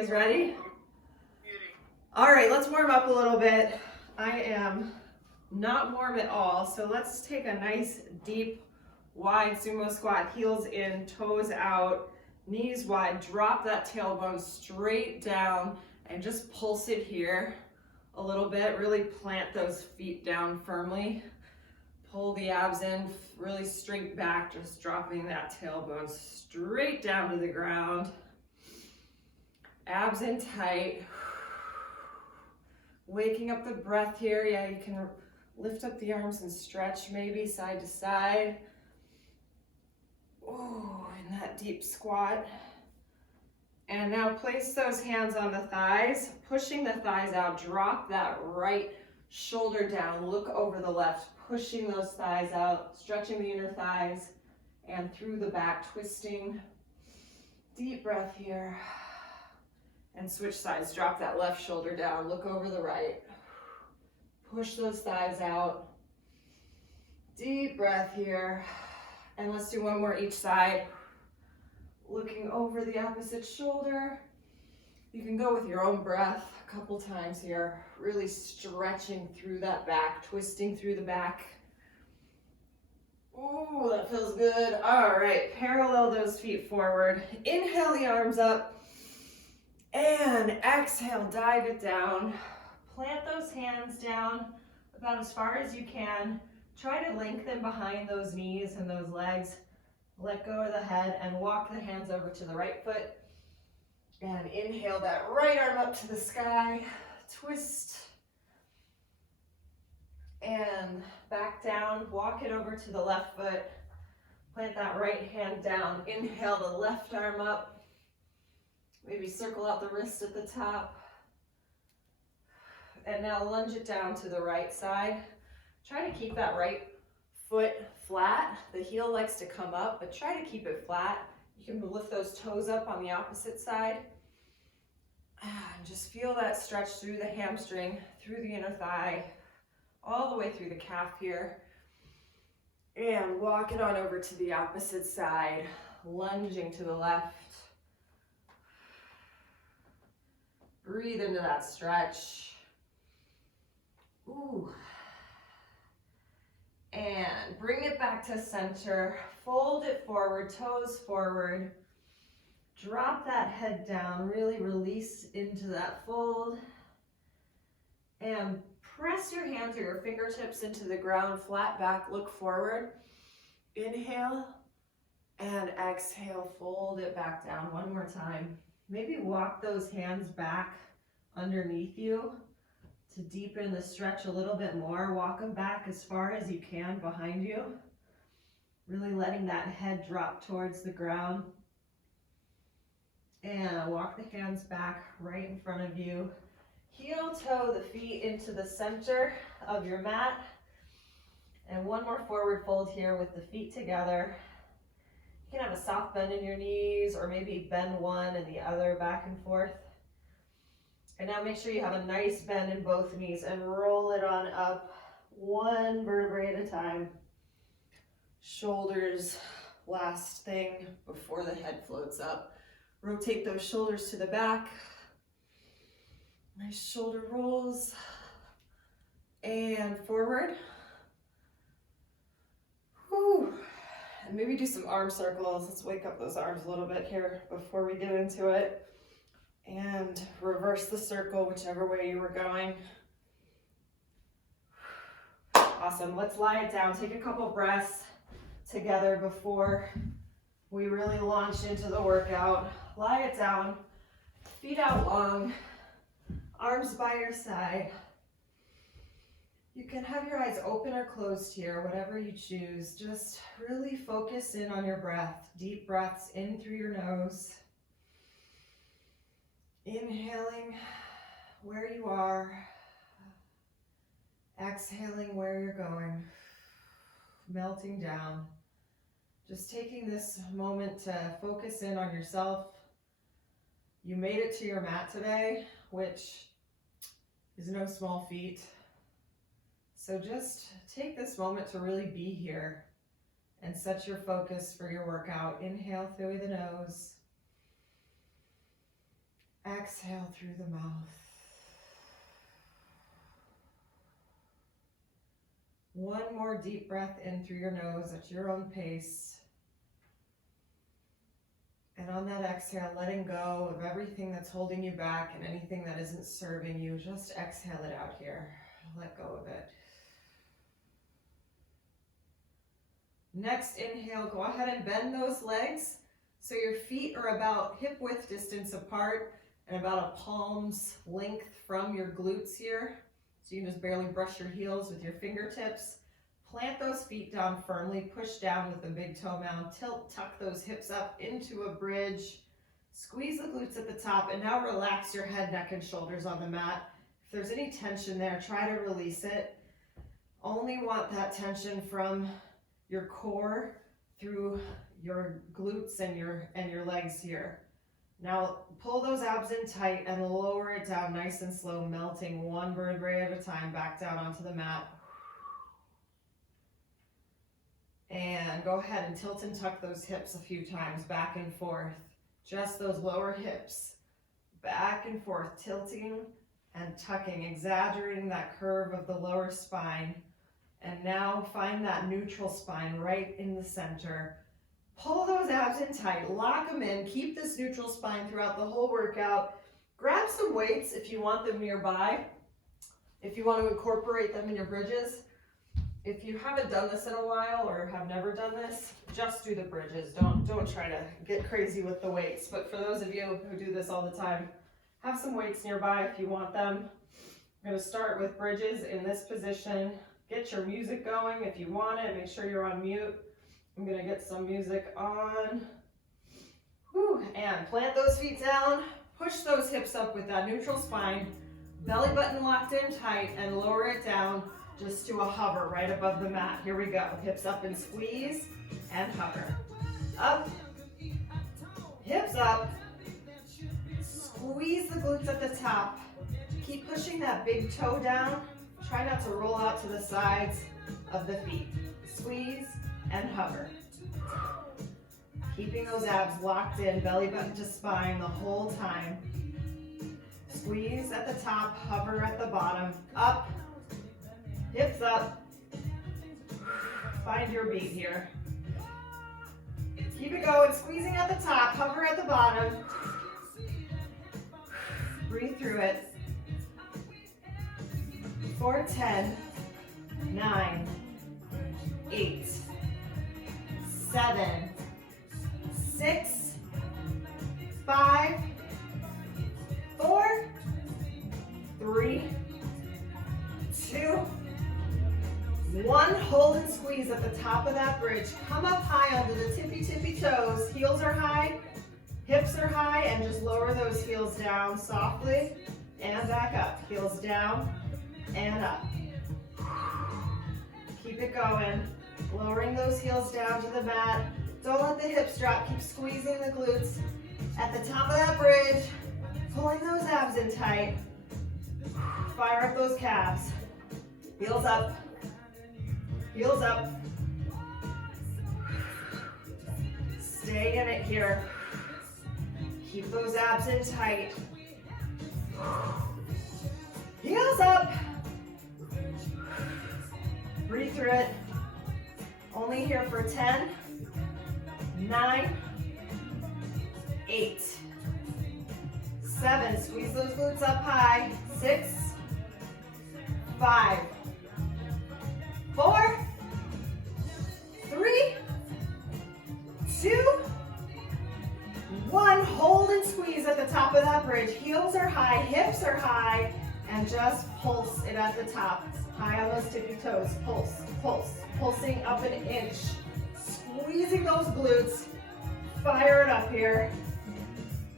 Guys ready? All right, let's warm up a little bit. I am not warm at all, so let's take a nice deep wide sumo squat, heels in, toes out, knees wide. Drop that tailbone straight down and just pulse it here a little bit. Really plant those feet down firmly. Pull the abs in, really straight back, just dropping that tailbone straight down to the ground. Abs in tight. Waking up the breath here. Yeah, you can lift up the arms and stretch maybe side to side. Oh, in that deep squat. And now place those hands on the thighs, pushing the thighs out. Drop that right shoulder down. Look over the left, pushing those thighs out, stretching the inner thighs and through the back, twisting. Deep breath here. And switch sides. Drop that left shoulder down. Look over the right. Push those thighs out. Deep breath here. And let's do one more each side. Looking over the opposite shoulder. You can go with your own breath a couple times here. Really stretching through that back, twisting through the back. Oh, that feels good. All right, parallel those feet forward. Inhale the arms up. And exhale, dive it down. Plant those hands down about as far as you can. Try to lengthen behind those knees and those legs. Let go of the head and walk the hands over to the right foot. And inhale that right arm up to the sky. Twist. And back down. Walk it over to the left foot. Plant that right hand down. Inhale the left arm up. Maybe circle out the wrist at the top. And now lunge it down to the right side. Try to keep that right foot flat. The heel likes to come up, but try to keep it flat. You can lift those toes up on the opposite side. And just feel that stretch through the hamstring, through the inner thigh, all the way through the calf here. And walk it on over to the opposite side, lunging to the left. Breathe into that stretch. Ooh. And bring it back to center. Fold it forward, toes forward. Drop that head down. Really release into that fold. And press your hands or your fingertips into the ground, flat back, look forward. Inhale and exhale, fold it back down one more time. Maybe walk those hands back underneath you to deepen the stretch a little bit more. Walk them back as far as you can behind you. Really letting that head drop towards the ground. And walk the hands back right in front of you. Heel toe the feet into the center of your mat. And one more forward fold here with the feet together. You can have a soft bend in your knees or maybe bend one and the other back and forth. And now make sure you have a nice bend in both knees and roll it on up one vertebrae at a time. Shoulders, last thing before the head floats up. Rotate those shoulders to the back. Nice shoulder rolls. And forward. Whew. And maybe do some arm circles. Let's wake up those arms a little bit here before we get into it. And reverse the circle whichever way you were going. Awesome. Let's lie it down. Take a couple breaths together before we really launch into the workout. Lie it down. Feet out long. Arms by your side. You can have your eyes open or closed here, whatever you choose. Just really focus in on your breath. Deep breaths in through your nose. Inhaling where you are. Exhaling where you're going. Melting down. Just taking this moment to focus in on yourself. You made it to your mat today, which is no small feat. So just take this moment to really be here and set your focus for your workout. Inhale through the nose. Exhale through the mouth. One more deep breath in through your nose at your own pace. And on that exhale, letting go of everything that's holding you back and anything that isn't serving you. Just exhale it out here. Let go of it. Next inhale, go ahead and bend those legs so your feet are about hip width distance apart and about a palm's length from your glutes here. So you can just barely brush your heels with your fingertips. Plant those feet down firmly, push down with the big toe mound, tilt, tuck those hips up into a bridge, squeeze the glutes at the top, and now relax your head, neck, and shoulders on the mat. If there's any tension there, try to release it. Only want that tension from your core through your glutes and your legs here. Now pull those abs in tight and lower it down nice and slow, melting one vertebrae at a time back down onto the mat. And go ahead and tilt and tuck those hips a few times, back and forth. Just those lower hips, back and forth, tilting and tucking, exaggerating that curve of the lower spine. And now find that neutral spine right in the center. Pull those abs in tight, lock them in, keep this neutral spine throughout the whole workout. Grab some weights if you want them nearby, if you want to incorporate them in your bridges. If you haven't done this in a while or have never done this, just do the bridges. Don't try to get crazy with the weights. But for those of you who do this all the time, have some weights nearby if you want them. I'm going to start with bridges in this position. Get your music going if you want it. Make sure you're on mute. I'm going to get some music on. Whew. And plant those feet down. Push those hips up with that neutral spine. Belly button locked in tight and lower it down just to a hover right above the mat. Here we go. Hips up and squeeze and hover. Up. Hips up. Squeeze the glutes at the top. Keep pushing that big toe down. Try not to roll out to the sides of the feet. Squeeze and hover. Keeping those abs locked in, belly button to spine the whole time. Squeeze at the top, hover at the bottom. Up, hips up. Find your beat here. Keep it going, squeezing at the top, hover at the bottom. Breathe through it. 4, 10, 9, 8, 7, 6, 5, 4, 3, 2, 1. Hold and squeeze at the top of that bridge. Come up high onto the tippy toes. Heels are high, hips are high, and just lower those heels down softly and back up. Heels down and up. Keep it going. Lowering those heels down to the mat. Don't let the hips drop. Keep squeezing the glutes at the top of that bridge. Pulling those abs in tight. Fire up those calves. Heels up. Heels up. Stay in it here. Keep those abs in tight. Heels up. Breathe through it. Only here for 10, 9, 8, 7. Squeeze those glutes up high. 6, 5, 4, 3, 2, 1. Hold and squeeze at the top of that bridge. Heels are high, hips are high, and just pulse it at the top. High on those tippy toes. Pulse, pulse, pulsing up an inch. Squeezing those glutes. Fire it up here.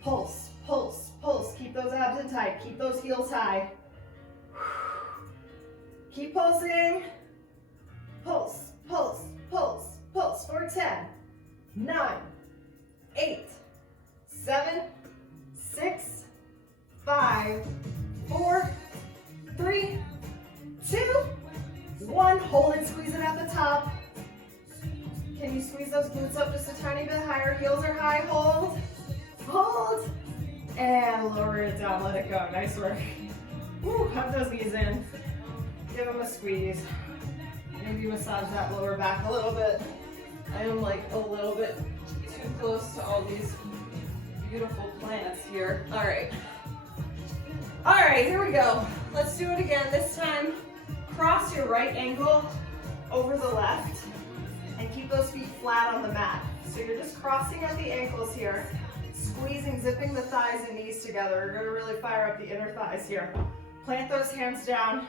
Pulse, pulse, pulse. Keep those abs in tight. Keep those heels high. Keep pulsing. Pulse, pulse, pulse, pulse. For 10, 9, 8, 7, 6, 5, 4, 3, 2, 1. Hold and squeeze it at the top. Can you squeeze those glutes up just a tiny bit higher? Heels are high. Hold. Hold. And lower it down, let it go. Nice work. Woo, hug those knees in. Give them a squeeze. Maybe massage that lower back a little bit. I am like a little bit too close to all these beautiful plants here. All right. All right, here we go. Let's do it again. This time, cross your right ankle over the left and keep those feet flat on the mat. So you're just crossing at the ankles here, squeezing, zipping the thighs and knees together. We're gonna really fire up the inner thighs here. Plant those hands down,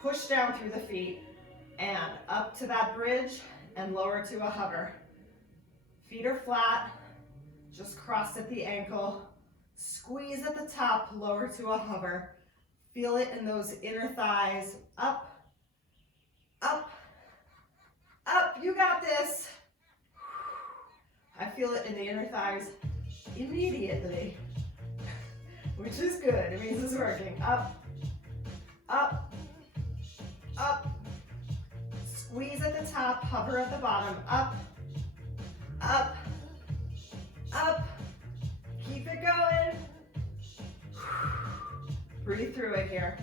push down through the feet, and up to that bridge and lower to a hover. Feet are flat, just cross at the ankle, squeeze at the top, lower to a hover. Feel it in those inner thighs. Up, up, up. You got this. I feel it in the inner thighs immediately, which is good. It means it's working. Up, up, up. Squeeze at the top, hover at the bottom. Up, up, up. Keep it going. Breathe through it here.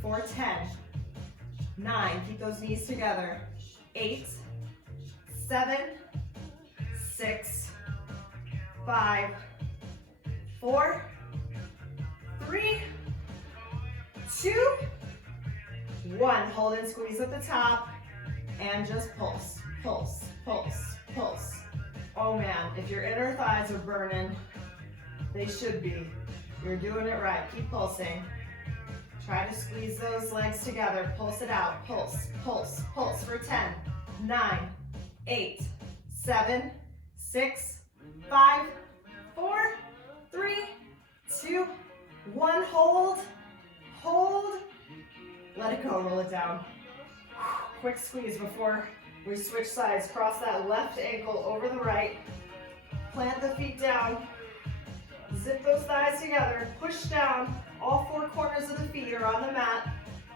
4, 10, 9, keep those knees together. 8, 7, 6, 5, 4, 3, 2, 1. Hold and squeeze at the top and just pulse, pulse, pulse, pulse. Oh man, if your inner thighs are burning, they should be. You're doing it right. Keep pulsing. Try to squeeze those legs together. Pulse it out. Pulse, pulse, pulse for 10, 9, 8, 7, 6, 5, 4, 3, 2, 1. Hold, hold. Let it go. Roll it down. Quick squeeze before we switch sides. Cross that left ankle over the right. Plant the feet down. Zip those thighs together, push down. All 4 corners of the feet are on the mat.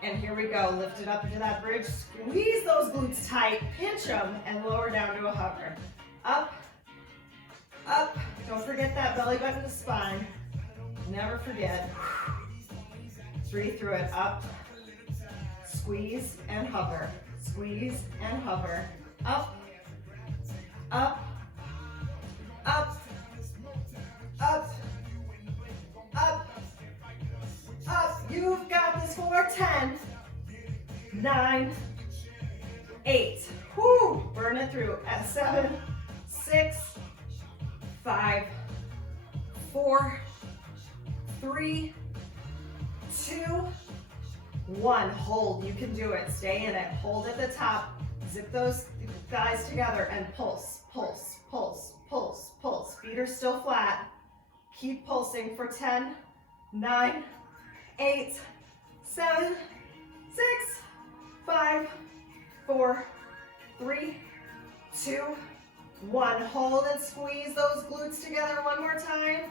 And here we go, lift it up into that bridge. Squeeze those glutes tight, pinch them, and lower down to a hover. Up, up. Don't forget that belly button to spine. Never forget. Breathe through it. Up, squeeze and hover. Squeeze and hover. Up, up, up, up, up, up. You've got this for 10, 9, 8. Whoo, burn it through. At 7, 6, 5, 4, 3, 2, 1. Hold. You can do it. Stay in it. Hold at the top. Zip those thighs together and pulse, pulse, pulse, pulse, pulse. Feet are still flat. Keep pulsing for 10, 9, 8, 7, 6, 5, 4, 3, 2, 1. Hold and squeeze those glutes together one more time.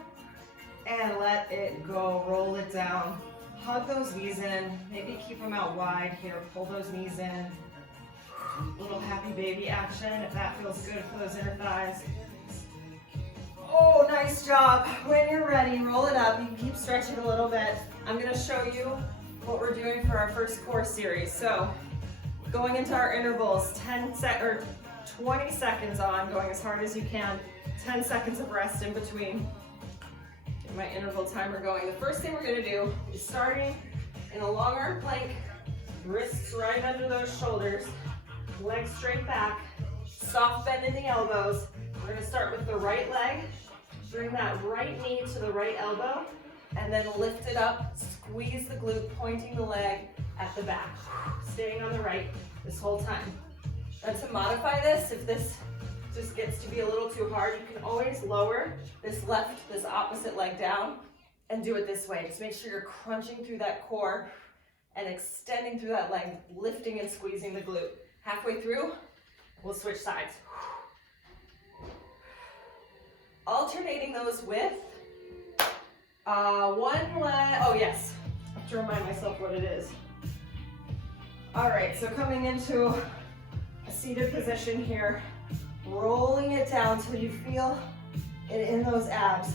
And let it go. Roll it down. Hug those knees in. Maybe keep them out wide here. Pull those knees in. Little happy baby action if that feels good for those inner thighs. Oh, nice job. When you're ready, roll it up. You can keep stretching a little bit. I'm going to show you what we're doing for our first core series. So, going into our intervals, 20 seconds on, going as hard as you can. 10 seconds of rest in between. Get my interval timer going. The first thing we're going to do is starting in a long arm plank, wrists right under those shoulders, legs straight back, soft bend in the elbows. We're going to start with the right leg. Bring that right knee to the right elbow, and then lift it up, squeeze the glute, pointing the leg at the back. Staying on the right this whole time. And to modify this, if this just gets to be a little too hard, you can always lower this opposite leg down and do it this way. Just make sure you're crunching through that core and extending through that leg, lifting and squeezing the glute. Halfway through, we'll switch sides. Alternating those with one leg. Oh yes, I have to remind myself what it is. All right, so coming into a seated position here, rolling it down till you feel it in those abs,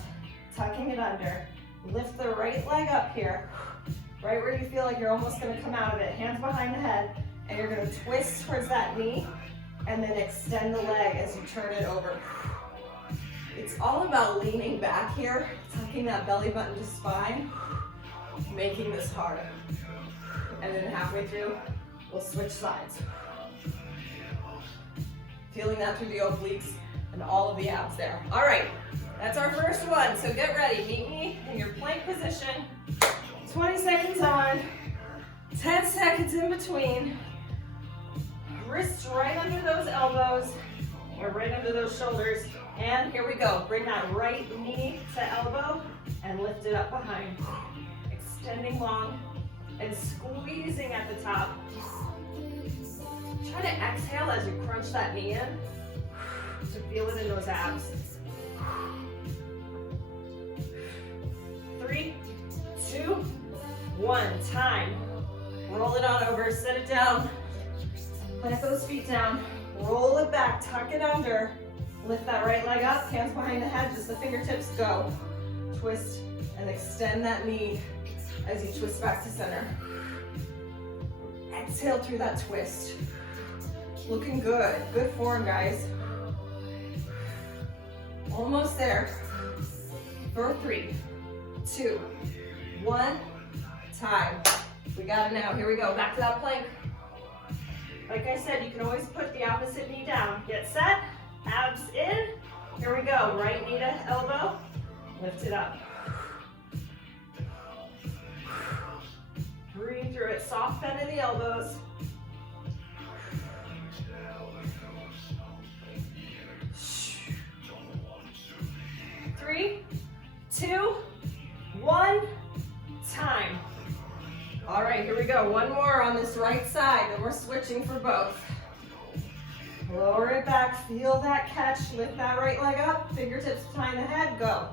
tucking it under, Lift the right leg up here, right where you feel like you're almost gonna come out of it. Hands behind the head, and you're gonna twist towards that knee, and then extend the leg as you turn it over. It's all about leaning back here, tucking that belly button to spine, making this harder. And then halfway through, we'll switch sides. Feeling that through the obliques and all of the abs there. All right, that's our first one, so get ready. Meet me in your plank position. 20 seconds on, 10 seconds in between. Wrists right under those elbows, or right under those shoulders. And here we go. Bring that right knee to elbow and lift it up behind. Extending long and squeezing at the top. Try to exhale as you crunch that knee in to feel it in those abs. 3, 2, 1, time. Roll it on over, set it down. Plant those feet down, roll it back, tuck it under. Lift that right leg up, hands behind the head, just the fingertips, go. Twist and extend that knee as you twist back to center. Exhale through that twist. Looking good, good form, guys. Almost there. For 3, 2, 1, time. We got it now, here we go, back to that plank. Like I said, you can always put the opposite knee down. Get set. Abs in. Here we go. Right knee to elbow. Lift it up. Breathe through it. Soft bend in the elbows. Three, 2, 1, time. All right, here we go. One more on this right side, then we're switching for both. Lower it back, feel that catch, lift that right leg up, fingertips behind the head, go.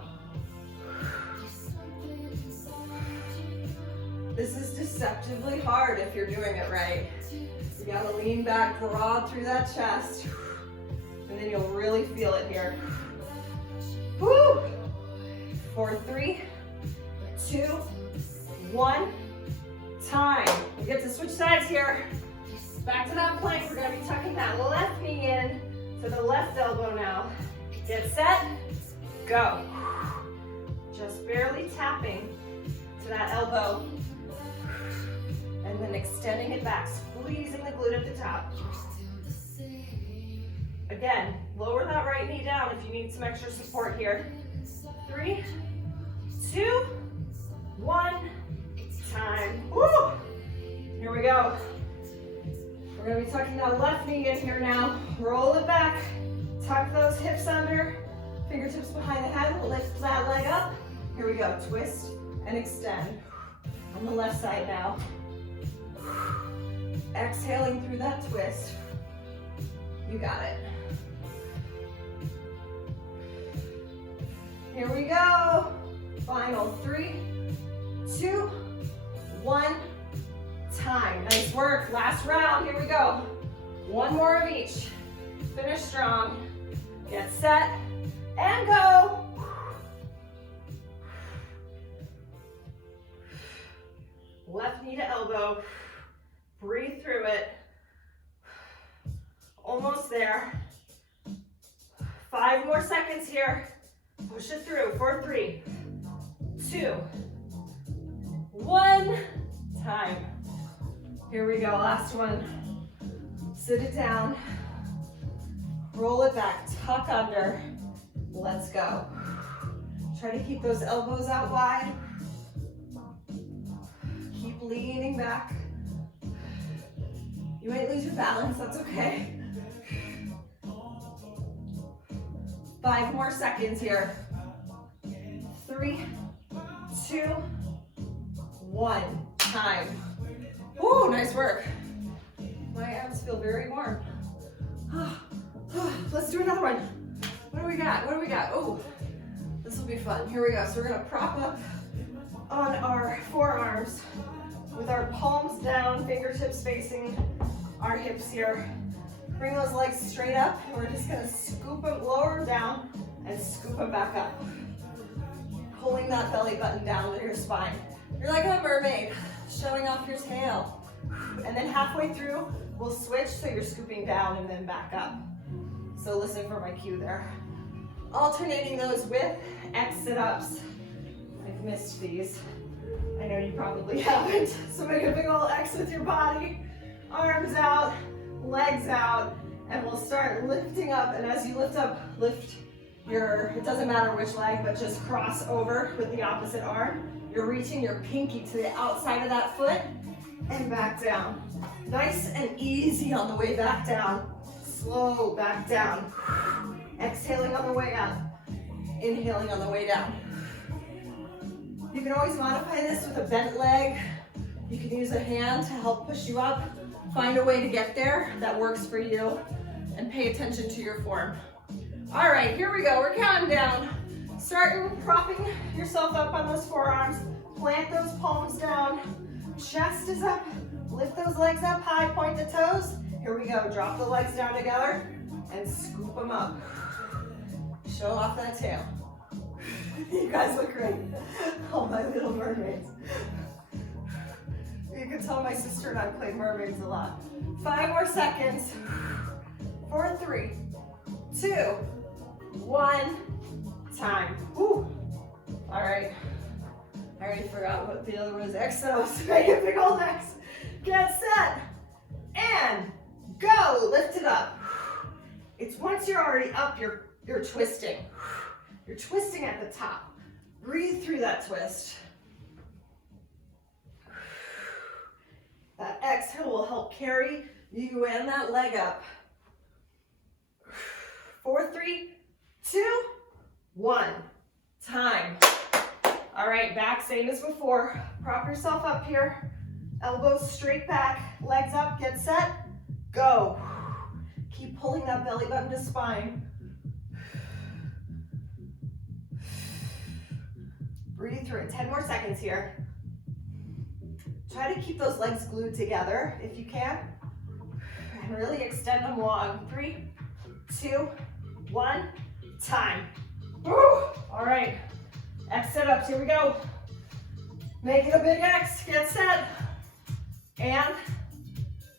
This is deceptively hard if you're doing it right. You gotta lean back, broad through that chest, and then you'll really feel it here. Woo! For 3, 2, 1, time. We get to switch sides here. Back to that plank, we're gonna be tucking that left knee in to the left elbow now. Get set, go. Just barely tapping to that elbow. And then extending it back, squeezing the glute at the top. Again, lower that right knee down if you need some extra support here. 3, 2, 1, time. Woo! Here we go. We're gonna be tucking that left knee in here now. Roll it back, tuck those hips under, fingertips behind the head, lift that leg up. Here we go, twist and extend. On the left side now. Exhaling through that twist. You got it. Here we go. Final 3, 2, 1, time. Nice work. Last round. Here we go. One more of each. Finish strong. Get set and go. Left knee to elbow. Breathe through it. Almost there. 5 more seconds here. Push it through for 3, 2, 1, time. Here we go, last one. Sit it down. Roll it back, tuck under. Let's go. Try to keep those elbows out wide. Keep leaning back. You might lose your balance, that's okay. 5 more seconds here. 3, 2, 1, time. Ooh, nice work. My abs feel very warm. Let's do another one. What do we got? What do we got? Oh, this will be fun. Here we go. So we're gonna prop up on our forearms with our palms down, fingertips facing our hips here. Bring those legs straight up, and we're just gonna scoop them, lower them down, and scoop them back up. pulling that belly button down to your spine. You're like a mermaid, showing off your tail. And then halfway through, we'll switch so you're scooping down and then back up. So listen for my cue there. Alternating those with X sit-ups. I've missed these. I know you probably haven't. So make a big old X with your body. Arms out, legs out, and we'll start lifting up. And as you lift up, lift your, it doesn't matter which leg, but just cross over with the opposite arm. You're reaching your pinky to the outside of that foot and back down. Nice and easy on the way back down. Slow back down. Exhaling on the way up. Inhaling on the way down. You can always modify this with a bent leg. You can use a hand to help push you up. Find a way to get there that works for you and pay attention to your form. All right, here we go. We're counting down. Starting propping yourself up on those forearms. Plant those palms down. Chest is up. Lift those legs up high, point the toes. Here we go. Drop the legs down together and scoop them up. Show off that tail. You guys look great. Oh, my little mermaids. You can tell my sister and I play mermaids a lot. 5 more seconds. 4, 3, 2, 1. Time. Woo. All right. I already forgot what the other was. X, so make a big old X. Get set. And go. Lift it up. It's once you're already up, you're twisting. You're twisting at the top. Breathe through that twist. That exhale will help carry you and that leg up. 4, 3, 2, 1. Time. All right, back, same as before. Prop yourself up here. Elbows straight back, legs up, get set, go. Keep pulling that belly button to spine. Breathe through it. 10 more seconds here. Try to keep those legs glued together if you can. And really extend them long. 3, 2, 1, time. Woo! All right, X sit-ups, here we go. Make it a big X, get set, and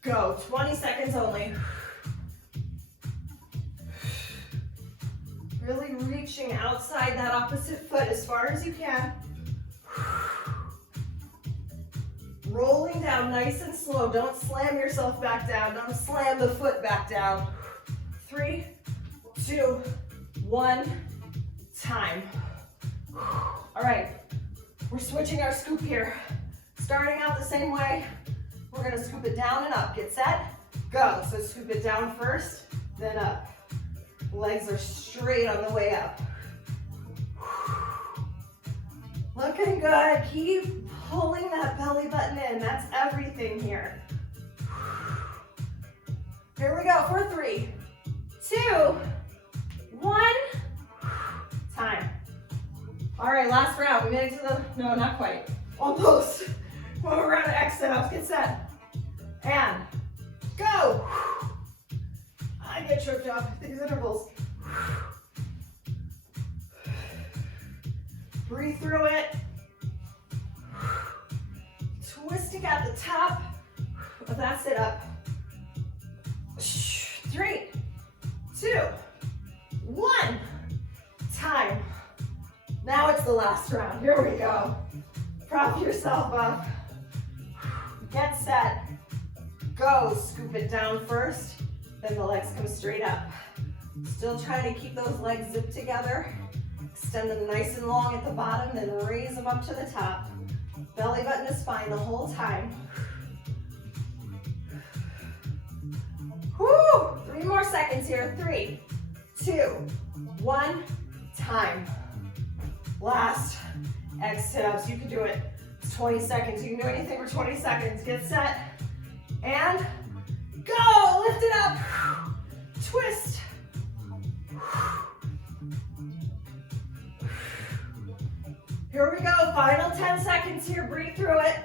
go. 20 seconds only. Really reaching outside that opposite foot as far as you can. Rolling down nice and slow. Don't slam yourself back down. Don't slam the foot back down. 3, 2, 1, time. All right, we're switching our scoop here. Starting out the same way. We're gonna scoop it down and up. Get set, go. So scoop it down first, then up. Legs are straight on the way up. Looking good. Keep pulling that belly button in. That's everything here. Here we go for 3, 2, 1. Time. All right, last round. We made it to the, no, not quite. Almost. One more round of X sit-ups. Get set. And go. I get tripped up at these intervals. Breathe through it. Twisting at the top of that sit-up. 3, 2, 1. Time. Now it's the last round. Here we go. Prop yourself up. Get set. Go. Scoop it down first. Then the legs come straight up. Still trying to keep those legs zipped together. Extend them nice and long at the bottom, then raise them up to the top. Belly button to spine the whole time. Whoo! 3 more seconds here. 3, 2, 1. Time. Last X sit-ups. You can do it. It's 20 seconds. You can do anything for 20 seconds. Get set. And go. Lift it up. Twist. Here we go. Final 10 seconds here. Breathe through it.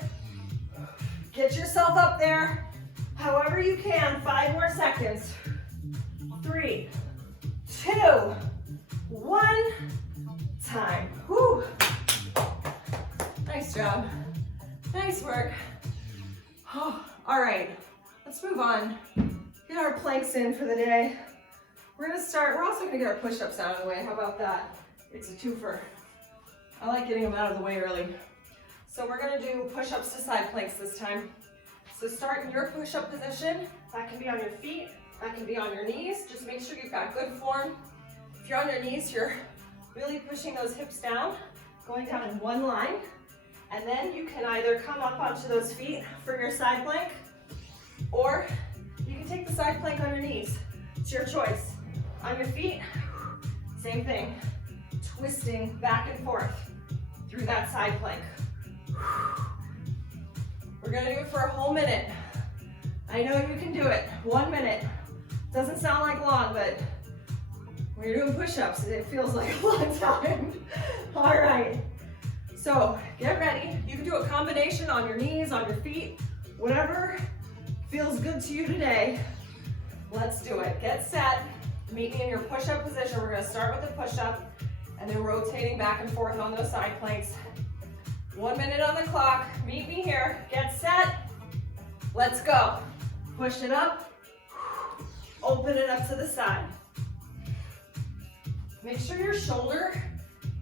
Get yourself up there. However you can. 5 more seconds. 3, 2, 1. Time. Whew. Nice job. Nice work. Oh, all right, let's move on. Get our planks in for the day. We're also gonna get our push-ups out of the way. How about that? It's a twofer. I like getting them out of the way early. So we're gonna do push-ups to side planks this time. So start in your push-up position. That can be on your feet, that can be on your knees. Just make sure you've got good form. If you're on your knees, you're really pushing those hips down, going down in one line. And then you can either come up onto those feet for your side plank, or you can take the side plank on your knees. It's your choice. On your feet, same thing. Twisting back and forth through that side plank. We're gonna do it for a whole minute. I know you can do it. 1 minute. Doesn't sound like long, but when you're doing push-ups, it feels like a long time. All right. So get ready. You can do a combination on your knees, on your feet, whatever feels good to you today. Let's do it. Get set. Meet me in your push-up position. We're gonna start with the push-up and then rotating back and forth on those side planks. 1 minute on the clock. Meet me here. Get set. Let's go. Push it up. Open it up to the side. Make sure your shoulder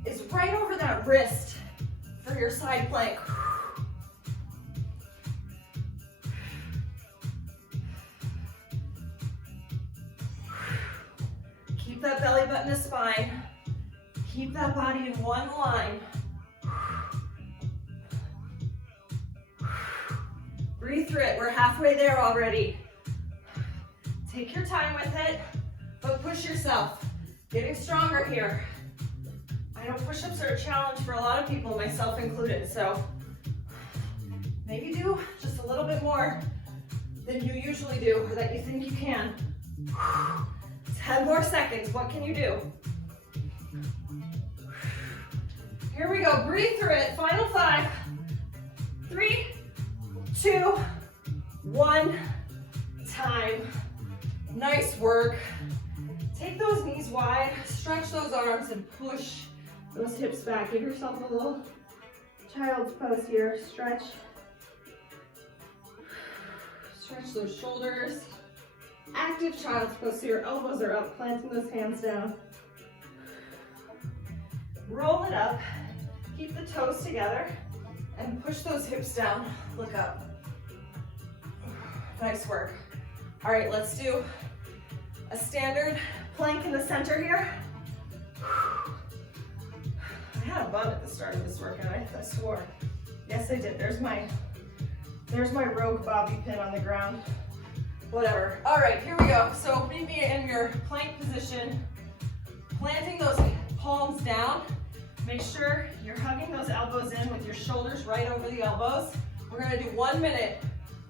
is right over that wrist for your side plank. Keep that belly button to spine. Keep that body in one line. Breathe through it. We're halfway there already. Take your time with it, but push yourself. Getting stronger here. I know push-ups are a challenge for a lot of people, myself included, so maybe do just a little bit more than you usually do or that you think you can. 10 more seconds. What can you do? Here we go. Breathe through it. Final 5, 3, 2, 1. Time. Nice work. Take those knees wide, stretch those arms, and push those hips back. Give yourself a little child's pose here. Stretch. Stretch those shoulders. Active child's pose, so your elbows are up, planting those hands down. Roll it up. Keep the toes together and push those hips down. Look up. Nice work. All right, let's do a standard plank in the center here. I had a bun at the start of this workout, I swore. Yes, I did. There's my rogue bobby pin on the ground. Whatever. All right, here we go. So meet me in your plank position, planting those palms down. Make sure you're hugging those elbows in with your shoulders right over the elbows. We're gonna do 1 minute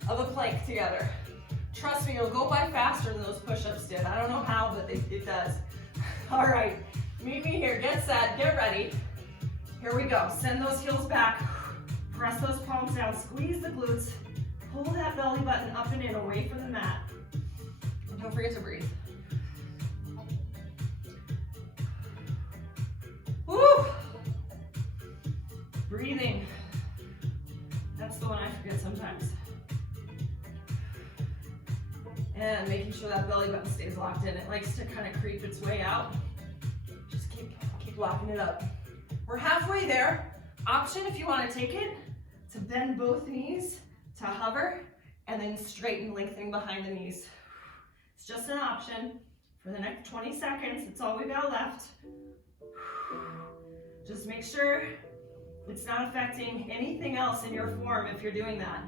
of a plank together. Trust me, it'll go by faster than those push-ups did. I don't know how, but it does. All right, meet me here. Get set, get ready. Here we go. Send those heels back. Press those palms down. Squeeze the glutes. Pull that belly button up and in, away from the mat. And don't forget to breathe. Woo! Breathing. That's the one I forget sometimes. And making sure that belly button stays locked in. It likes to kind of creep its way out. Just keep locking it up. We're halfway there. Option, if you want to take it, to bend both knees, to hover, and then straighten, lengthening behind the knees. It's just an option. For the next 20 seconds, it's all we've got left. Just make sure it's not affecting anything else in your form if you're doing that.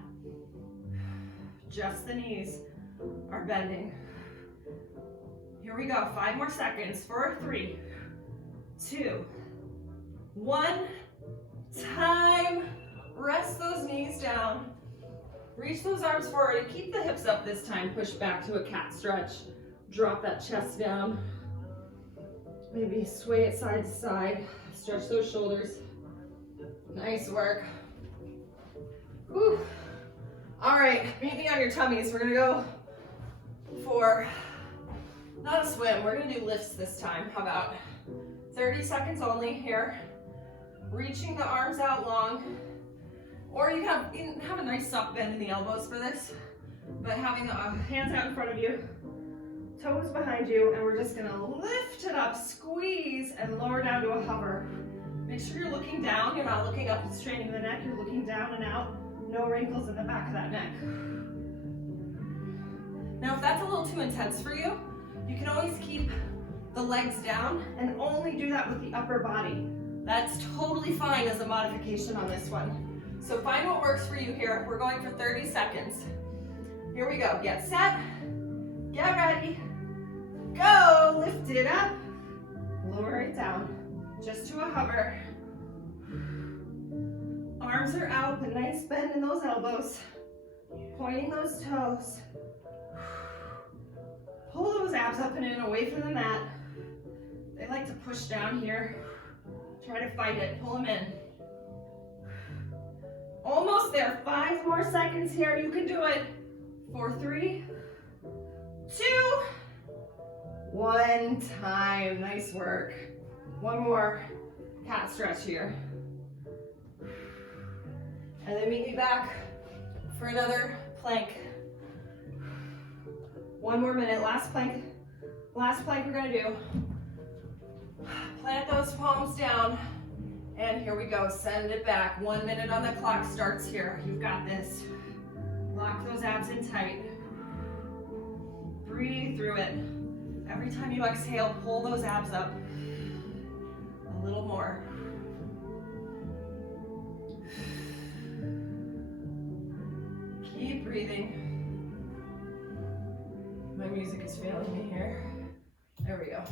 Just the knees are bending. Here we go. 5 more seconds for 3, 2, 1. Time. Rest those knees down. Reach those arms forward and keep the hips up this time. Push back to a cat stretch. Drop that chest down. Maybe sway it side to side. Stretch those shoulders. Nice work. Whew. All right, meet me on your tummies. We're gonna go for, not a swim, we're gonna do lifts this time. How about 30 seconds only here. Reaching the arms out long, Or you can have a nice soft bend in the elbows for this, but having the hands out in front of you, toes behind you, and we're just gonna lift it up, squeeze, and lower down to a hover. Make sure you're looking down, you're not looking up and straining the neck, you're looking down and out, no wrinkles in the back of that neck. Now if that's a little too intense for you, you can always keep the legs down and only do that with the upper body. That's totally fine as a modification on this one. So find what works for you here. We're going for 30 seconds. Here we go, get set, get ready, go, lift it up, lower it down, just to a hover. Arms are out, but nice bend in those elbows, pointing those toes. Pull those abs up and in, away from the mat. They like to push down here. Try to fight it, pull them in. Almost there, 5 more seconds here, you can do it. 4, 3, 2, 1, time, nice work. One more cat stretch here. And then meet me back for another plank. 1 more minute, last plank we're gonna do. Plant those palms down, and here we go, send it back. 1 minute on the clock starts here, you've got this. Lock those abs in tight. Breathe through it. Every time you exhale, pull those abs up. A little more. Keep breathing. My music is failing me here. There we go.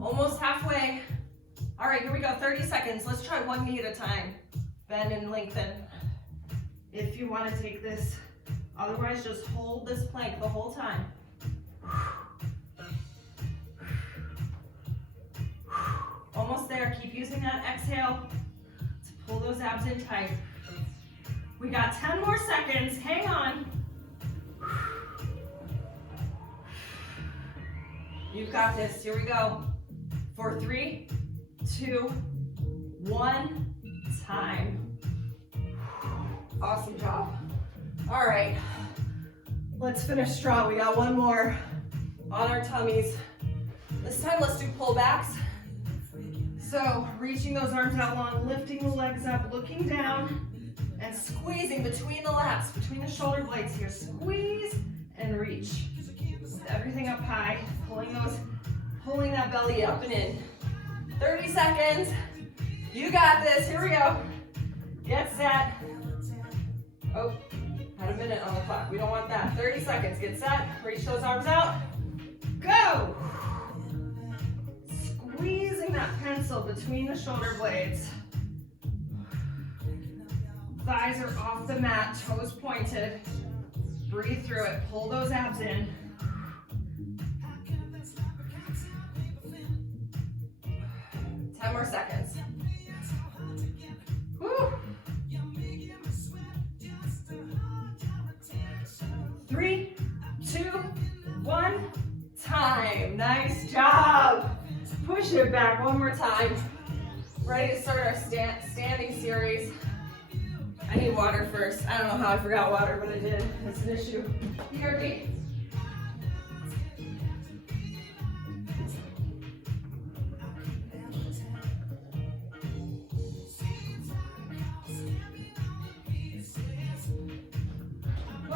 Almost halfway. All right, here we go, 30 seconds. Let's try one knee at a time. Bend and lengthen. If you want to take this, otherwise just hold this plank the whole time. Almost there, keep using that exhale to pull those abs in tight. We got 10 more seconds, hang on. You've got this, here we go. For 3, 2, 1, time. Awesome job. All right, let's finish strong. We got one more on our tummies. This time, let's do pullbacks. So, reaching those arms out long, lifting the legs up, looking down, and squeezing between the lats, between the shoulder blades here. Squeeze and reach. With everything up high, pulling that belly up and in. 30 seconds. You got this. Here we go. Get set. Oh, had a minute on the clock. We don't want that. 30 seconds. Get set. Reach those arms out. Go. Squeezing that pencil between the shoulder blades. Thighs are off the mat, toes pointed. Breathe through it. Pull those abs in. More seconds. Woo. 3, 2, 1, time. Nice job. Push it back one more time. Ready to start our standing series. I need water first. I don't know how I forgot water, but I did. It's an issue. BRB.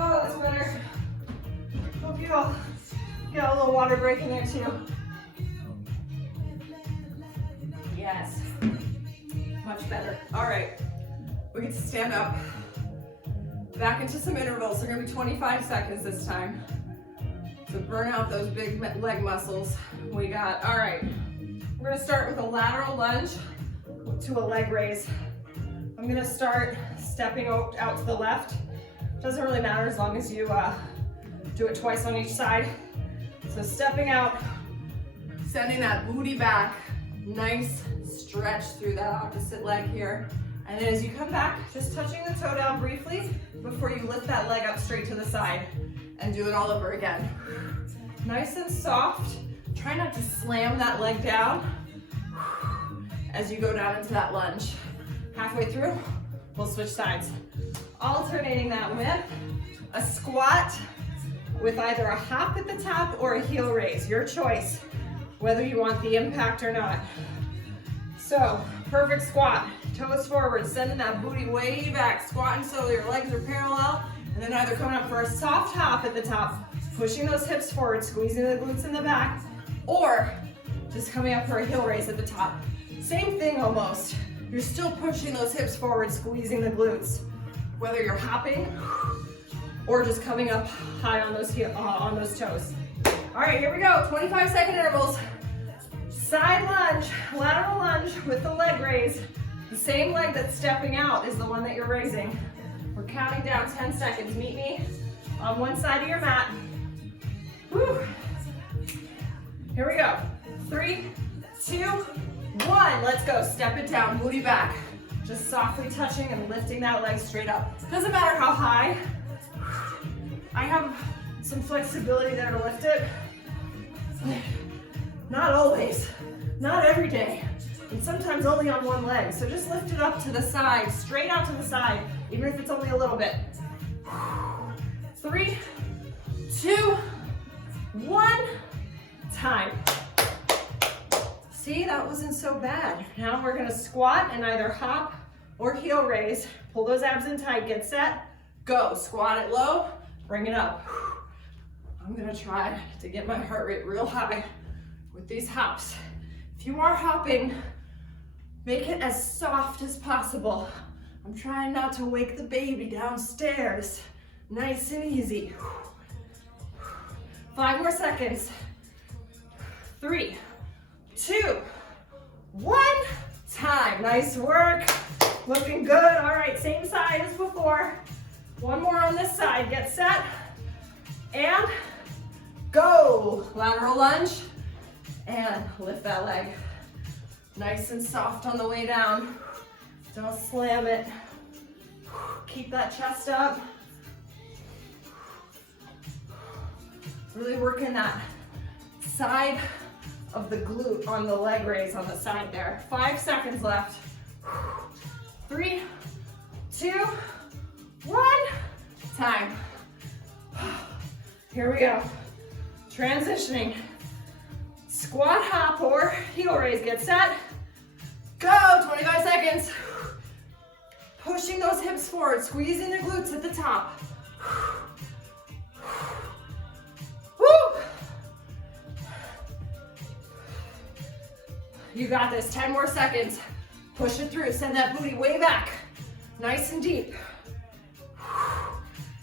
Oh, that's better. Hope you all got a little water break in there too. Yes, much better. All right, we get to stand up. Back into some intervals. They're gonna be 25 seconds this time. So burn out those big leg muscles. We got, all right. We're gonna start with a lateral lunge to a leg raise. I'm gonna start stepping out to the left. Doesn't really matter as long as you do it twice on each side. So stepping out, sending that booty back. Nice stretch through that opposite leg here. And then as you come back, just touching the toe down briefly before you lift that leg up straight to the side and do it all over again. Nice and soft. Try not to slam that leg down as you go down into that lunge. Halfway through, we'll switch sides. Alternating that with a squat with either a hop at the top or a heel raise, your choice, whether you want the impact or not. So, perfect squat, toes forward, sending that booty way back, squatting so your legs are parallel, and then either coming up for a soft hop at the top, pushing those hips forward, squeezing the glutes in the back, or just coming up for a heel raise at the top. Same thing almost. You're still pushing those hips forward, squeezing the glutes, whether you're hopping or just coming up high on those toes. All right, here we go, 25-second intervals. Side lunge, lateral lunge with the leg raise. The same leg that's stepping out is the one that you're raising. We're counting down 10 seconds. Meet me on one side of your mat. Whew. Here we go. 3, 2, 1. Let's go. Step it down, booty back. Just softly touching and lifting that leg straight up. Doesn't matter how high. I have some flexibility there to lift it. Not always, not every day, and sometimes only on one leg. So just lift it up to the side, straight out to the side, even if it's only a little bit. 3, 2, 1, time. See, that wasn't so bad. Now we're gonna squat and either hop or heel raise. Pull those abs in tight, get set, go. Squat it low, bring it up. I'm gonna try to get my heart rate real high with these hops. If you are hopping, make it as soft as possible. I'm trying not to wake the baby downstairs. Nice and easy. 5 more seconds. 3, 2, 1, time. Nice work. Looking good. All right, same side as before. One more on this side. Get set. And go. Lateral lunge. And lift that leg. Nice and soft on the way down. Don't slam it. Keep that chest up. Really working that side of the glute on the leg raise on the side there. 5 seconds left. 3, 2, 1, time. Here we go. Transitioning. Squat, hop, or heel raise. Get set. Go, 25 seconds. Pushing those hips forward, squeezing the glutes at the top. Woo! You got this, 10 more seconds. Push it through, send that booty way back. Nice and deep.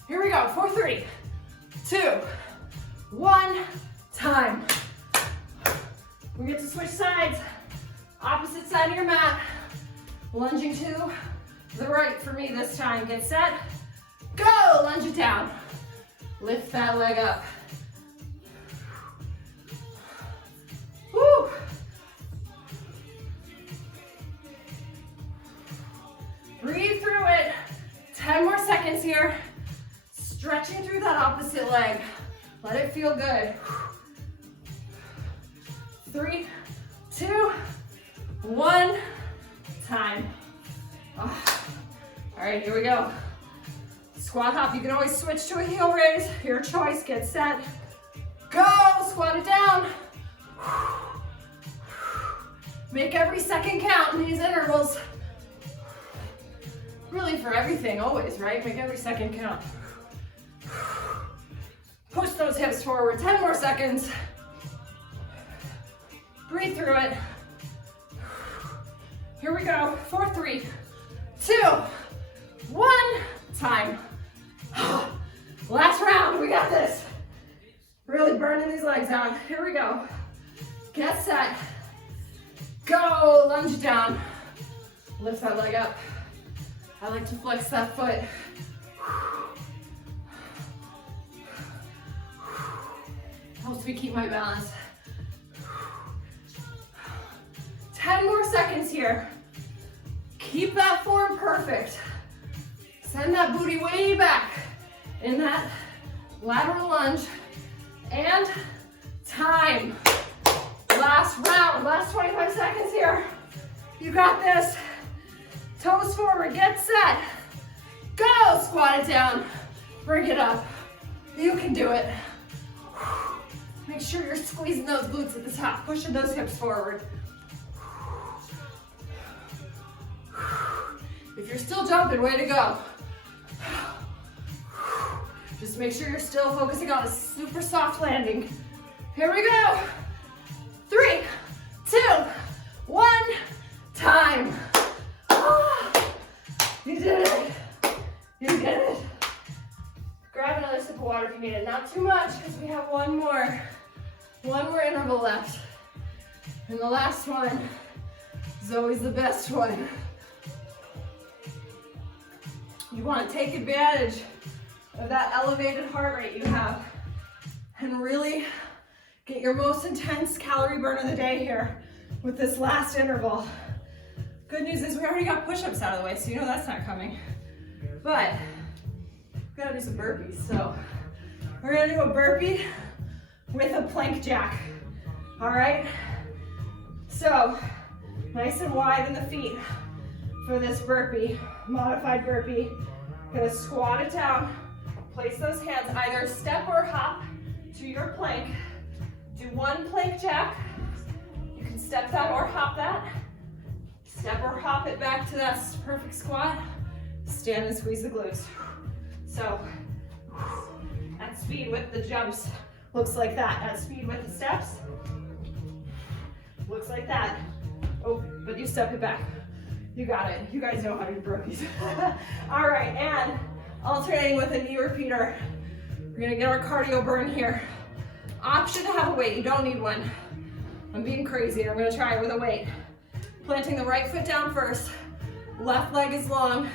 Here we go, 4, 3, 2, 1, time. We get to switch sides. Opposite side of your mat. Lunging to the right for me this time. Get set. Go, lunge it down. Lift that leg up. Woo. Breathe through it. 10 more seconds here. Stretching through that opposite leg. Let it feel good. 3, 2, 1, time. Oh. All right, here we go. Squat hop, you can always switch to a heel raise. Your choice, get set. Go, squat it down. Make every second count in these intervals. Really for everything, always, right? Make every second count. Push those hips forward, 10 more seconds. Breathe through it. Here we go, 4, 3, 2, 1, time. Last round, we got this. Really burning these legs out. Here we go. Get set. Go, lunge down. Lift that leg up. I like to flex that foot. Helps me keep my balance. 10 more seconds here. Keep that form perfect. Send that booty way back in that lateral lunge. And time. Last round, last 25 seconds here. You got this. Toes forward, get set. Go, squat it down. Bring it up. You can do it. Make sure you're squeezing those glutes at the top, pushing those hips forward. If you're still jumping, way to go. Just make sure you're still focusing on a super soft landing. Here we go. 3, 2, 1, time. You did it. You did it. Grab another sip of water if you need it. Not too much, because we have one more interval left. And the last one is always the best one. You want to take advantage of that elevated heart rate you have and really get your most intense calorie burn of the day here with this last interval. Good news is we already got push-ups out of the way, so you know that's not coming. But we've got to do some burpees. So we're going to do a burpee with a plank jack. All right? So nice and wide in the feet for this burpee, modified burpee. Gonna squat it down, place those hands, either step or hop to your plank. Do one plank jack. You can step that or hop that. Step or hop it back to that perfect squat. Stand and squeeze the glutes. So at speed with the jumps, looks like that. At speed with the steps, looks like that. Oh, but you step it back. You got it. You guys know how to do burpees. All right, and alternating with a knee repeater. We're gonna get our cardio burn here. Option to have a weight, you don't need one. I'm being crazy, I'm gonna try it with a weight. Planting the right foot down first. Left leg is long.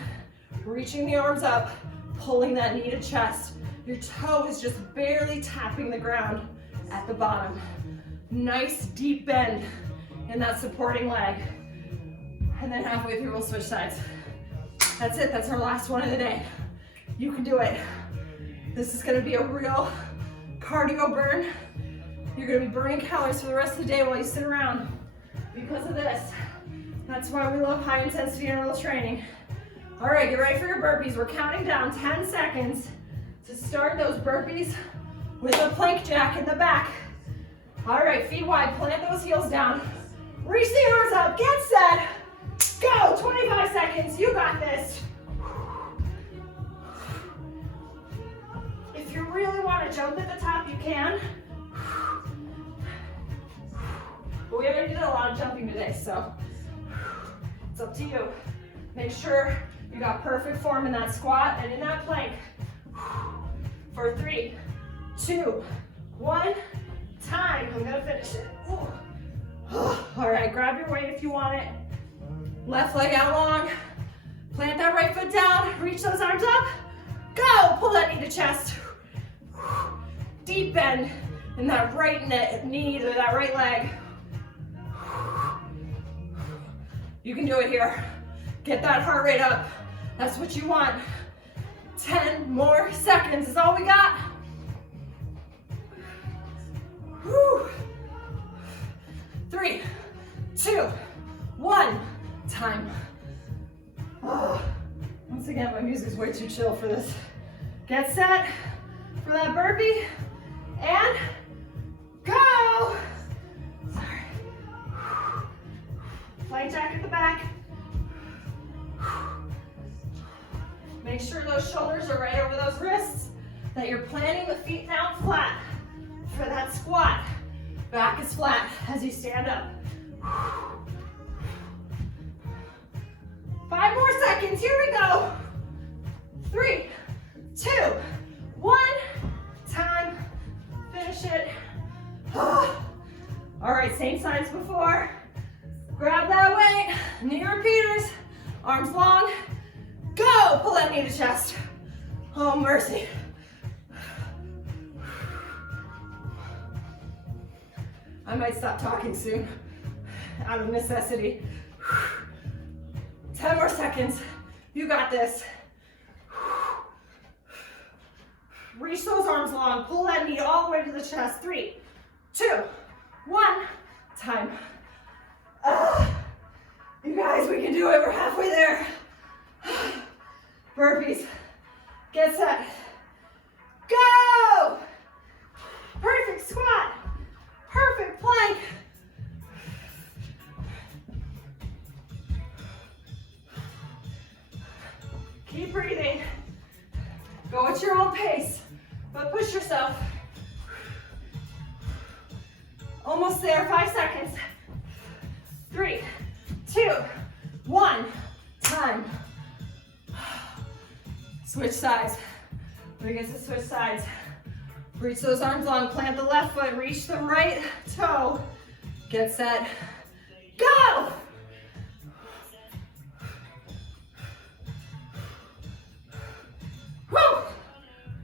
Reaching the arms up, pulling that knee to chest. Your toe is just barely tapping the ground at the bottom. Nice deep bend in that supporting leg. And then halfway through, we'll switch sides. That's it, that's our last one of the day. You can do it. This is gonna be a real cardio burn. You're gonna be burning calories for the rest of the day while you sit around because of this. That's why we love high intensity interval training. All right, get ready for your burpees. We're counting down 10 seconds to start those burpees with a plank jack in the back. All right, feet wide, plant those heels down. Reach the arms up, get set. Go, 25 seconds, you got this. If you really want to jump at the top, you can. But we already did a lot of jumping today, so it's up to you. Make sure you got perfect form in that squat and in that plank. For 3, 2, 1, time. I'm gonna finish it. All right, grab your weight if you want it. Left leg out long. Plant that right foot down. Reach those arms up. Go, pull that knee to chest. Deep bend in that right knee to that right leg. You can do it here. Get that heart rate up. That's what you want. 10 more seconds is all we got. Whew. 3, 2, 1, time. Once again, my music's way too chill for this. Get set for that burpee and go. Sorry. Plank jack at the back. Make sure those shoulders are right over those wrists, that you're planting the feet down flat for that squat. Back is flat as you stand up. 5 more seconds, here we go. 3, 2, 1, time. Finish it. All right, same side as before. Grab that weight, knee repeaters, arms long. Go, pull that knee to chest. Oh, mercy. I might stop talking soon, out of necessity. 10 more seconds. You got this. Reach those arms long. Pull that knee all the way to the chest. 3, 2, 1, time. You Guys, we can do it. We're halfway there. Burpees. Get set. Go! Perfect squat. Perfect plank. Keep breathing. Go at your own pace, but push yourself. Almost there, 5 seconds. 3, 2, 1, time. Switch sides. Bring it to switch sides. Reach those arms long, plant the left foot, reach the right toe. Get set, go! Woo!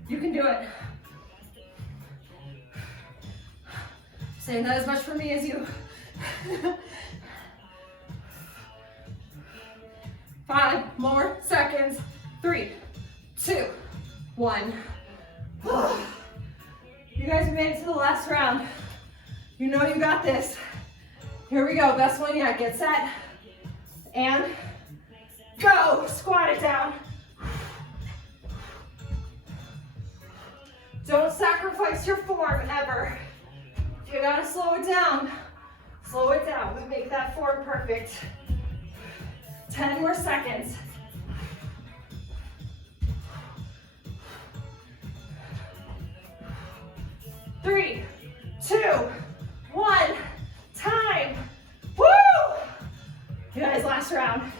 You can do it. Saying that as much for me as you. 5 more seconds. 3, 2, 1. You guys have made it to the last round. You know you got this. Here we go, best one yet. Get set, and go. Squat it down. Don't sacrifice your form ever. If you gotta slow it down, but make that form perfect. 10 more seconds. 3, 2, 1, time. Woo! You guys, last round.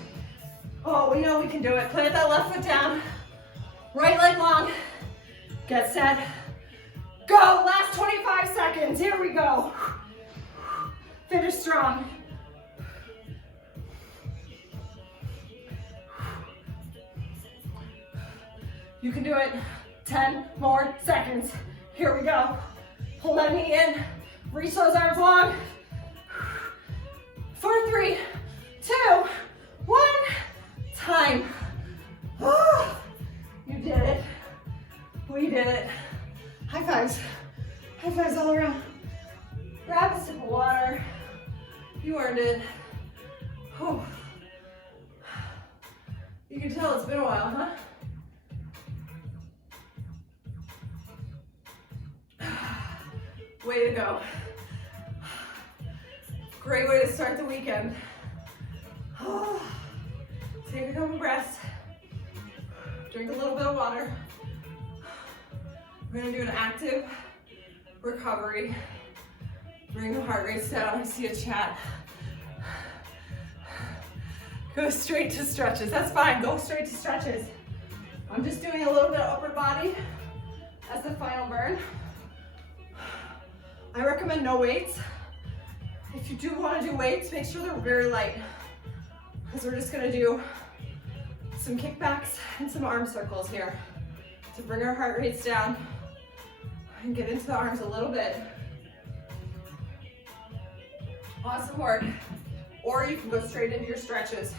Oh, we know we can do it. Plant that left foot down. Right leg long. Get set. Go, last 25 seconds. Here we go. Finish strong. You can do it. 10 more seconds. Here we go. Pull that knee in. Reach those arms long. 4, 3, 2, 1. Time. You did it. We did it. High fives. High fives all around. Grab a sip of water. You earned it. Oh. You can tell it's been a while, huh? Way to go. Great way to start the weekend. Take a couple breaths. Drink a little bit of water. We're gonna do an active recovery. Bring the heart rates down. I see a chat. Go straight to stretches. That's fine. Go straight to stretches. I'm just doing a little bit of upper body as the final burn. I recommend no weights. If you do want to do weights, make sure they're very light, because we're just gonna do some kickbacks and some arm circles here to bring our heart rates down and get into the arms a little bit. Awesome work. Or you can go straight into your stretches.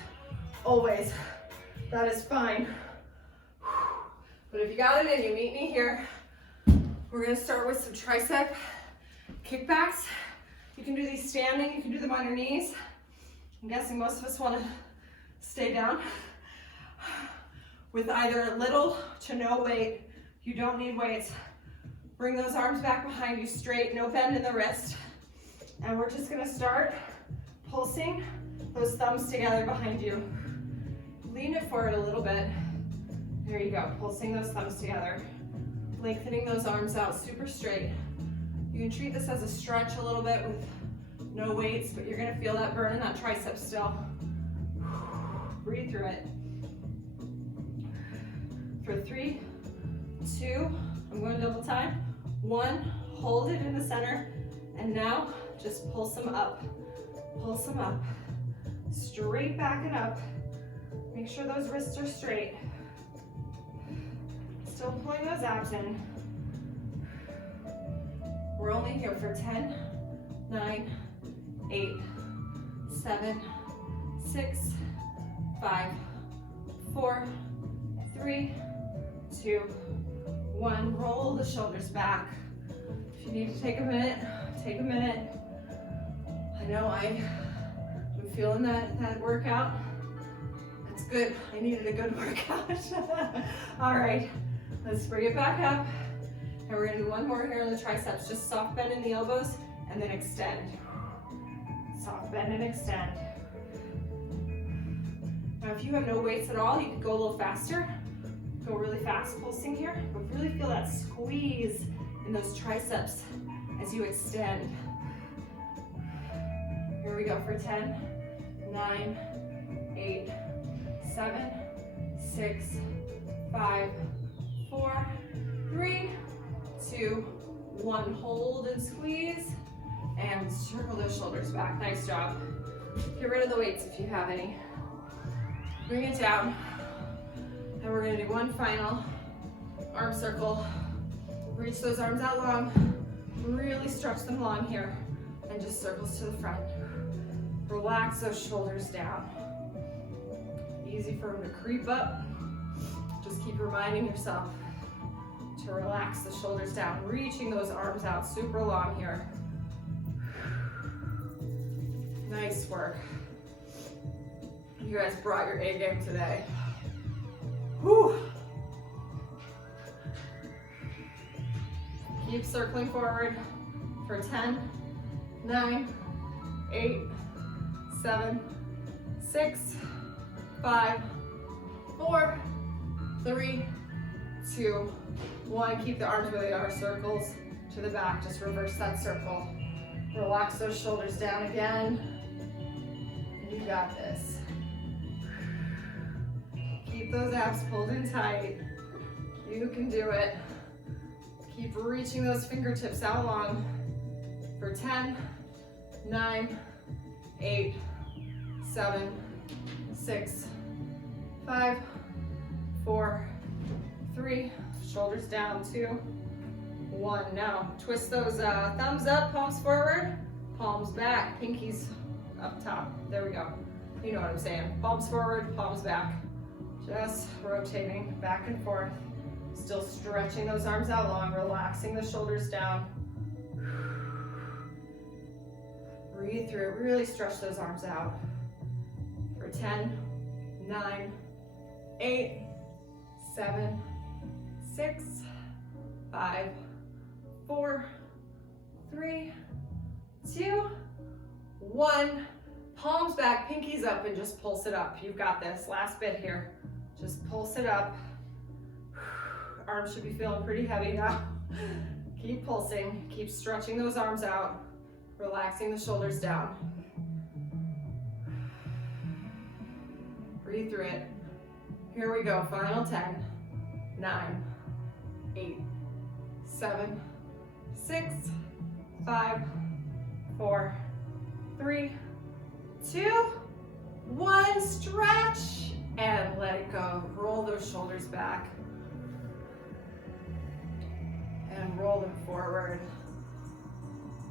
Always. That is fine. But if you got it in you, meet me here. We're gonna start with some tricep kickbacks. You can do these standing, you can do them on your knees. I'm guessing most of us want to stay down. With either little to no weight. You don't need weights. Bring those arms back behind you straight, no bend in the wrist. And we're just gonna start pulsing those thumbs together behind you. Lean it forward a little bit. There you go, pulsing those thumbs together. Lengthening those arms out super straight. You can treat this as a stretch a little bit with no weights, but you're gonna feel that burn in that tricep still. Breathe through it. For 3, 2, I'm going double time. 1, hold it in the center, and now just pulse them up. Pulse them up. Straight back and up. Make sure those wrists are straight. Still pulling those abs in. We're only here for 10, 9, 8, 7, 6, 5, 4, 3, 2, 1. Roll the shoulders back. If you need to take a minute, take a minute. I know I'm You feeling that workout? That's good. I needed a good workout. All right, let's bring it back up. And we're gonna do one more here on the triceps. Just soft bend in the elbows and then extend. Soft bend and extend. Now if you have no weights at all, you can go a little faster. Go really fast pulsing here, but really feel that squeeze in those triceps as you extend. Here we go for 10, 9, 8, 7, 6, 5, 4, 3, 2, 1. Hold and squeeze and circle those shoulders back. Nice job. Get rid of the weights if you have any. Bring it down. And we're gonna do one final arm circle. Reach those arms out long. Really stretch them long here. And just circles to the front. Relax those shoulders down. Easy for them to creep up. Just keep reminding yourself to relax the shoulders down. Reaching those arms out super long here. Nice work. You guys brought your A game today. Whew. Keep circling forward for 10, 9, 8, 7, 6, 5, 4, 3, 2, 1. Keep the arms where they are, circles to the back. Just reverse that circle. Relax those shoulders down again. You got this. Keep those abs pulled in tight. You can do it. Keep reaching those fingertips out long for 10, 9, 8, 7, 6, 5, 4, 3, shoulders down, 2, 1. Now twist those thumbs up, palms forward, palms back, pinkies up top. There we go. You know what I'm saying. Palms forward, palms back. Just rotating back and forth. Still stretching those arms out long, relaxing the shoulders down. Breathe through it, really stretch those arms out. For 10, 9, 8, 7, 6, 5, 4, 3, 2, 1. Palms back, pinkies up, and just pulse it up. You've got this. Last bit here. Just pulse it up. Arms should be feeling pretty heavy now. Keep pulsing. Keep stretching those arms out. Relaxing the shoulders down. Breathe through it. Here we go. Final 10, 9, 8, 7, 6, 5, 4, 3, 2, 1. Stretch and let it go. Roll those shoulders back and roll them forward.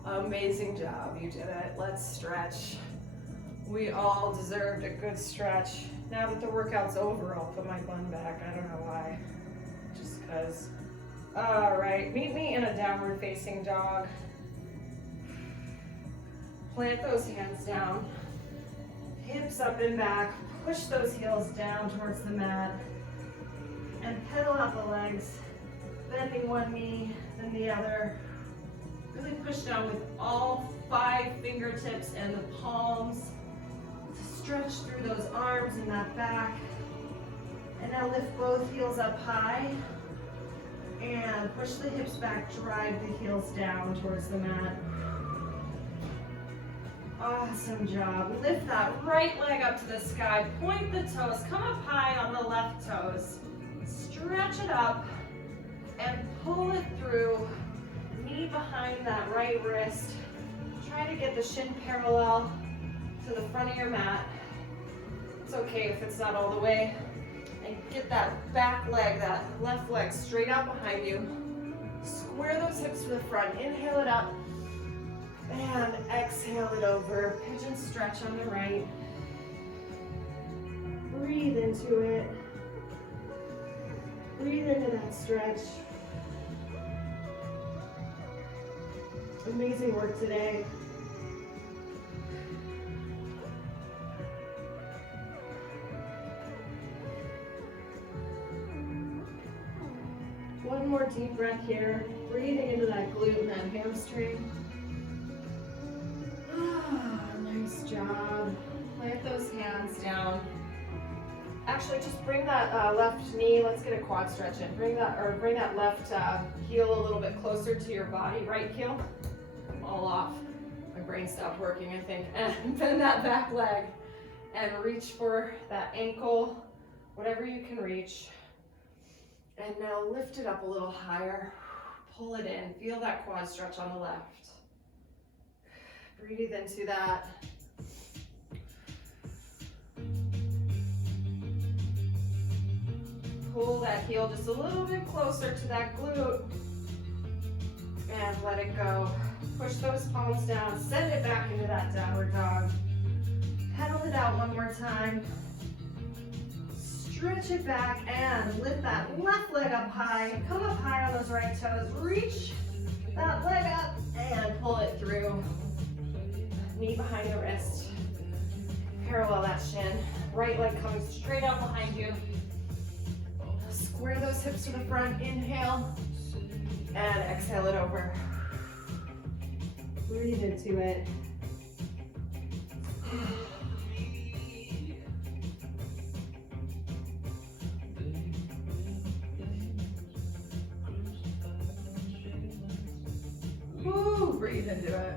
Amazing job. You did it. Let's stretch. We all deserved a good stretch. Now that the workout's over, I'll put my bun back. I don't know why. Just because. All right. Meet me in a downward facing dog. Plant those hands down. Hips up and back. Push those heels down towards the mat. And pedal out the legs. Bending one knee, then the other. Really push down with all 5 fingertips and the palms to stretch through those arms and that back. And now lift both heels up high and push the hips back, drive the heels down towards the mat. Awesome job. Lift that right leg up to the sky, point the toes, come up high on the left toes. Stretch it up and pull it through. Knee behind that right wrist. Try to get the shin parallel to the front of your mat. It's okay if it's not all the way. And get that back leg, that left leg straight out behind you. Square those hips to the front. Inhale it up. And exhale it over. Pigeon stretch on the right. Breathe into it. Breathe into that stretch. Amazing work today. One more deep breath here. Breathing into that glute and that hamstring. Nice job. Plant those hands down. Actually, just bring that left knee. Let's get a quad stretch in. Bring that left heel a little bit closer to your body. Right heel. I'm all off. My brain stopped working, I think. And bend that back leg and reach for that ankle, whatever you can reach. And now lift it up a little higher. Pull it in. Feel that quad stretch on the left. Breathe into that. Pull that heel just a little bit closer to that glute and let it go. Push those palms down, send it back into that downward dog. Pedal it out one more time. Stretch it back and lift that left leg up high. Come up high on those right toes. Reach that leg up and pull it through. Knee behind the wrist. Parallel that shin. Right leg coming straight out behind you. Square those hips to the front. Inhale and exhale it over. Breathe into it. Woo, breathe into it.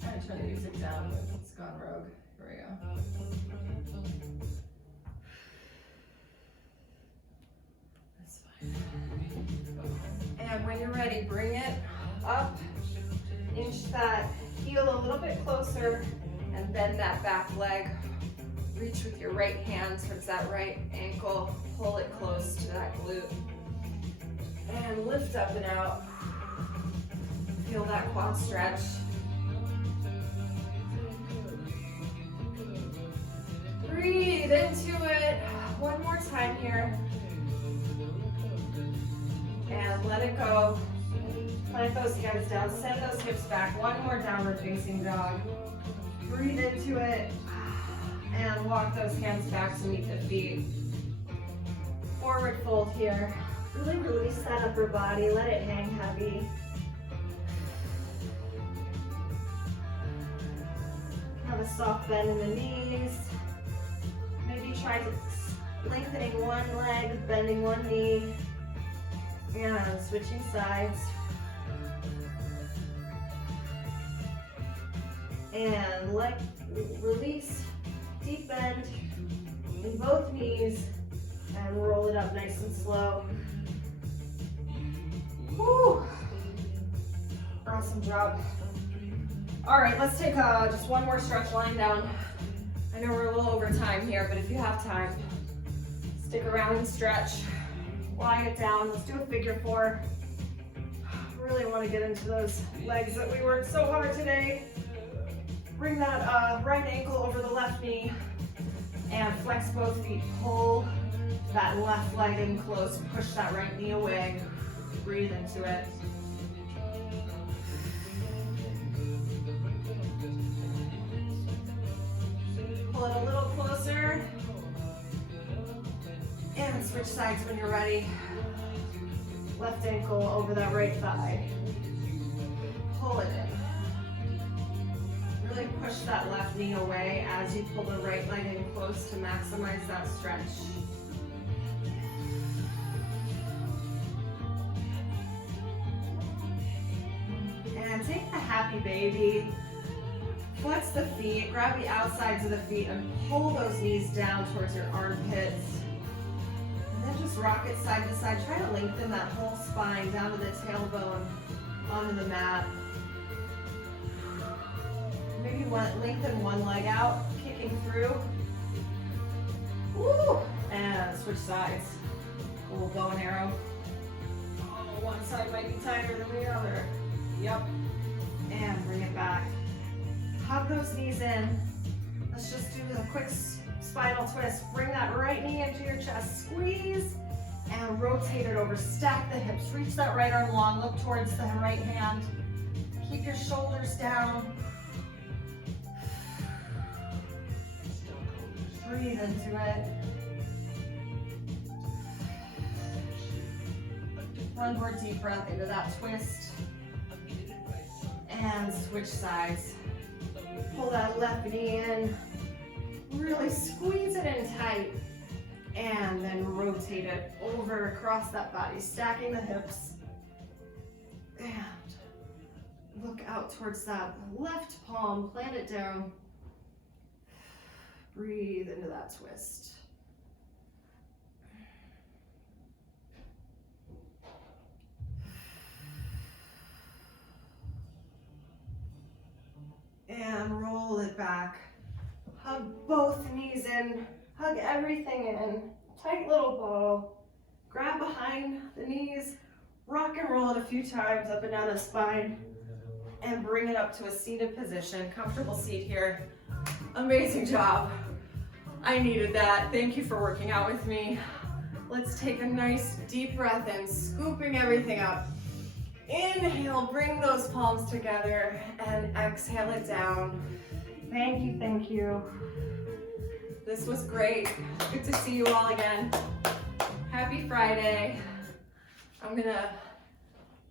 Try to turn the music down, but it's gone rogue. Here we go. That's fine. And when you're ready, bring it up. Inch that heel a little bit closer and bend that back leg. Reach with your right hand towards that right ankle. Pull it close to that glute. And lift up and out. Feel that quad stretch. Breathe into it. One more time here. And let it go. Plant those hands down, send those hips back. One more downward facing dog. Breathe into it. And walk those hands back to meet the feet. Forward fold here. Really release that upper body. Let it hang heavy. Have a soft bend in the knees. Maybe try lengthening one leg, bending one knee. And switching sides. And release, deep bend in both knees and roll it up nice and slow. Woo! Awesome job. All right, let's take just one more stretch lying down. I know we're a little over time here, but if you have time, stick around and stretch. Lie it down. Let's do a figure four. Really want to get into those legs that we worked so hard today. Bring that right ankle over the left knee and flex both feet. Pull that left leg in close. Push that right knee away. Breathe into it. Pull it a little closer. And switch sides when you're ready. Left ankle over that right thigh. Pull it in. Really push that left knee away as you pull the right leg in close to maximize that stretch. And take the happy baby. Flex the feet, grab the outsides of the feet and pull those knees down towards your armpits. And then just rock it side to side. Try to lengthen that whole spine down to the tailbone onto the mat. Maybe lengthen one leg out, kicking through. Woo! And switch sides. A little bow and arrow. Oh, one side might be tighter than the other. Yep. And bring it back. Hug those knees in. Let's just do a quick spinal twist. Bring that right knee into your chest. Squeeze and rotate it over. Stack the hips. Reach that right arm long. Look towards the right hand. Keep your shoulders down. Breathe into it. One more deep breath into that twist. And switch sides. Pull that left knee in. Really squeeze it in tight. And then rotate it over across that body, stacking the hips. And look out towards that left palm, plant it down. Breathe into that twist. And roll it back. Hug both knees in. Hug everything in. Tight little ball. Grab behind the knees. Rock and roll it a few times up and down the spine. And bring it up to a seated position. Comfortable seat here. Amazing job. I needed that. Thank you for working out with me. Let's take a nice deep breath in, scooping everything up. Inhale, bring those palms together, and exhale it down. Thank you, thank you. This was great. Good to see you all again. Happy Friday. I'm gonna